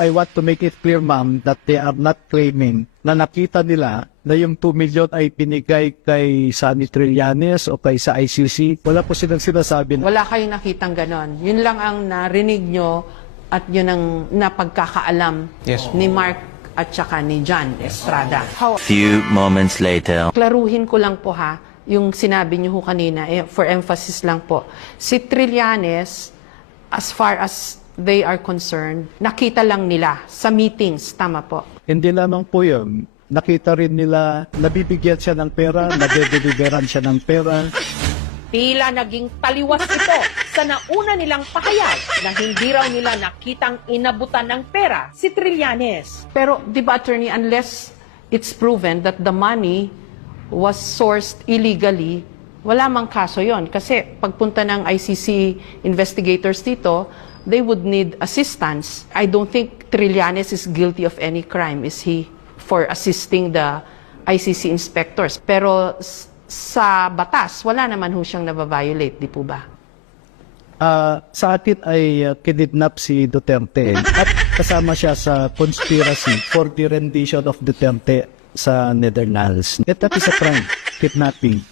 I want to make it clear, ma'am, that they are not claiming na nakita nila na yung 2 million ay pinigay kay Sunny Trillanes o kay sa ICC. Wala po silang sinasabi na Wala kayong nakitang ganon. Yun lang ang narinig nyo at yun ang napagkakaalam ni Mark at saka ni John Estrada. Few moments later. Klaruhin ko lang po ha, yung sinabi nyo ho kanina, for emphasis lang po. Si Trillanes, as far as they are concerned, nakita lang nila sa meetings, tama po. hindi lamang po yun. Nakita rin nila, nabibigyan siya ng pera, nade-deliveran siya ng pera. Tila naging taliwas ito sa nauna nilang pahayag na hindi raw nila nakitang inabutan ng pera si Trillanes. Pero, di ba, attorney, unless it's proven that the money was sourced illegally, wala mang kaso yon. Kasi pagpunta ng ICC investigators dito, they would need assistance. I don't think Trillanes is guilty of any crime, is he, for assisting the ICC inspectors. Pero sa batas, wala naman ho siyang nababiolate, di po ba? Sa atin ay kinidnap si Duterte at kasama siya sa conspiracy for the rendition of Duterte sa Netherlands. That is a crime, kidnapping.